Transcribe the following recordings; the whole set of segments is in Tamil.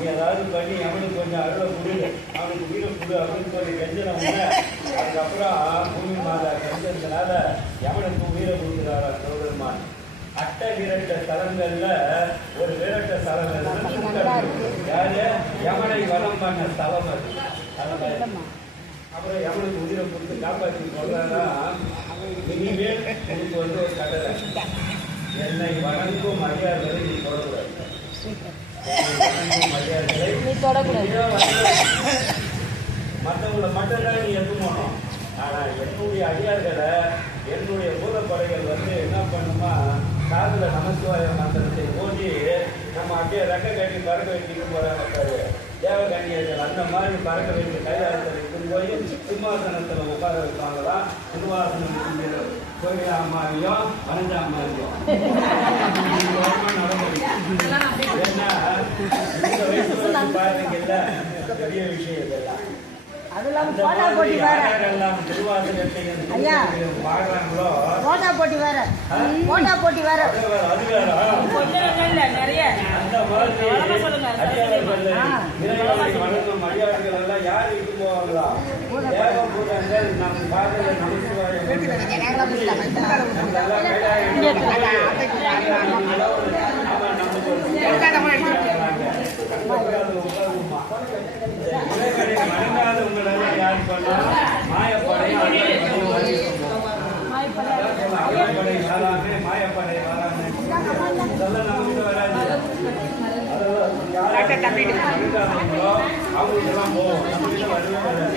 நீ ஏதாவது பண்ணி அவனுக்கு கொஞ்சம் அருளை கொடு அவனுக்கு உயிரை கொடு அப்படின்னு சொல்லி கெஞ்சினவங்க. அதுக்கப்புறம் பூமி மாதா கெஞ்சதுனால எவனுக்கு உயிரை கொடுக்குறாரா சோதரமான் அட்ட விரட்ட ஸ்தலங்கள்ல ஒரு விரட்ட தலங்கள் யாரு? எவனை வளம் பண்ண ஸ்தலம் அது? அப்புறம் எவனுக்கு உயிரை கொடுத்து காப்பாற்றி சொல்றாரா இனிமேல் உனக்கு வந்து ஒரு கடலை என்னை வணங்கும் மரியாதை நீ தொடக்கூடாது நீ தொடக்கூடாது. மற்றவங்களை மட்டும்தான் நீ எத்துமோணும் ஆனா என்னுடைய அடியார்களை என்னுடைய பூதப்படைகள் வந்து என்ன பண்ணுமா காதில் நமச்சிவாய மந்திரத்தை ஓதி நம்ம அப்படியே ரெக்க கட்டி பறக்க வைக்கிட்டு போறாங்க பாரு. தேவகன்னியர்கள் அந்த மாதிரி பறக்க வைத்து கையாளத்தில் இருக்கும் போய் சிம்மாசனத்துல உட்கார வைப்பாங்களாம் சிம்மாசனம் கோயில் அம்மாவையும் வனஜா அம்மாவையும் ஏன்னா இந்த வயசுல பாருங்கல்ல பெரிய விஷயம் இதெல்லாம். போட்டா போட்டி வேற. ஐயா. போட்டா போட்டி வேற. போட்டா போட்டி வேற. நிறைய மாதிரி அடியார்கள் ஆ. இறைவனை வணங்கும் அடியார்கள் எல்லாம் யார் இட்டு போவாங்களா தேவ பூதங்கள் நம் பாதல நமச்சிவாய நம்மளெல்லாம் கைலாயம் ஆமா, நமக்கு ஒரு இறைவனை வணங்காதவங்களெல்லாம் யார் பண்ணா மாயப்படை மாயப்படை வராமே மாயப்படை வராமே இதெல்லாம் நமக்கு வராது. அவங்களுக்கெல்லாம் போகும் நம்மகிட்ட வரவே வராது.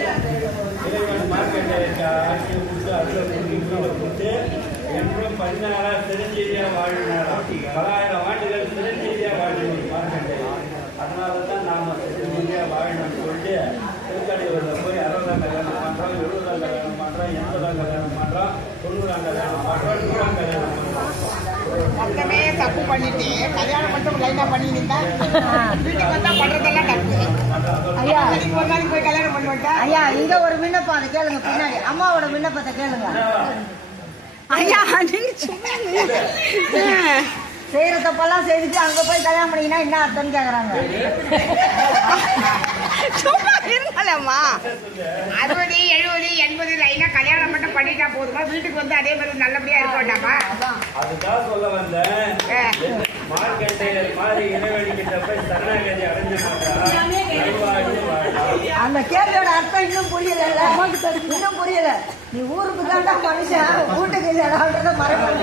இறைவன் மார்க்கெட்டை ஆட்சி கொடுத்து அதில் கொடுத்து என்றும் பதினாறா சிரஞ்சீவியா வாழ்னாராம் பலாயிரம் ஆண்டுகள் சிரஞ்சீவியா வாழ்ந்தவர் மார்க்கெட்டை அதனால தான் நாம சிரஞ்சீவியா வாழணும்னு சொல்லிட்டு திருக்கடையூரில் போய் அறுபதாம் கல்யாணம் பண்ணுறோம் எழுபதாம் கல்யாணம் பண்ணுறோம் எண்பதாம் கல்யாணம் பண்ணுறோம் தொண்ணூறாம் கல்யாணம் பண்ணுறோம் நூறாம் கல்யாணம். மொத்தமே தப்பு பண்ணிட்டு கல்யாணம் மட்டும் லைனா பண்ணி நின்றா வீட்டுக்கு வந்தா பண்றதெல்லாம் தப்பு. ஐயா. ஒரு நாளைக்கு போய் கல்யாணம் பண்ண மாட்டா ஐயா இங்க ஒரு விண்ணப்பம் அதை கேளுங்க பின்னாடி. அம்மாவோட விண்ணப்பத்தை கேளுங்க. ஐயா. நீங்க செய்யற தப்பெல்லாம் செய்துட்டு அங்க போய் கல்யாணம் பண்ணீங்கன்னா என்ன அர்த்தம்னு கேக்குறாங்க. இருந்தாலம்மா அறுபது எழுபது எண்பது லைனா கல்யாணம் மட்டும் பண்ணிட்டா போதுமா? வீட்டுக்கு வந்து அதே மாதிரி நல்லபடியா இருக்க வேண்டாமா? அதுதான் சொல்ல வந்தேன். அந்த கேள்வியோட அர்த்தம் இன்னும் புரியல இன்னும் புரியல. நீ ஊருக்கு தாண்டா மனுஷன். வீட்டுக்கு மறைக்க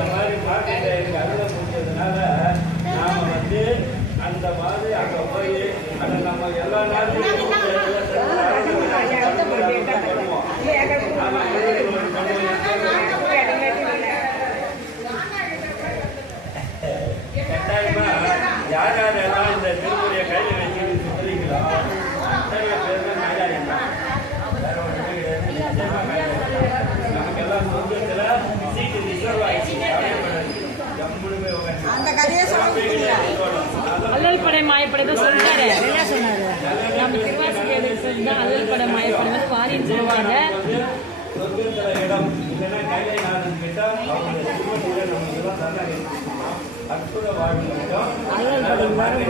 அந்த மாதிரி மார்க்கெட்டையருக்கு அருள முடிஞ்சதுனால நாம வந்து அந்த மாதிரி அங்க போய் அந்த நம்ம எல்லா நாட்டிலும் படை மாயப்படை தான் நம்ம திருவாசிரியர் சொல்லி வந்து சொல்லுவாங்க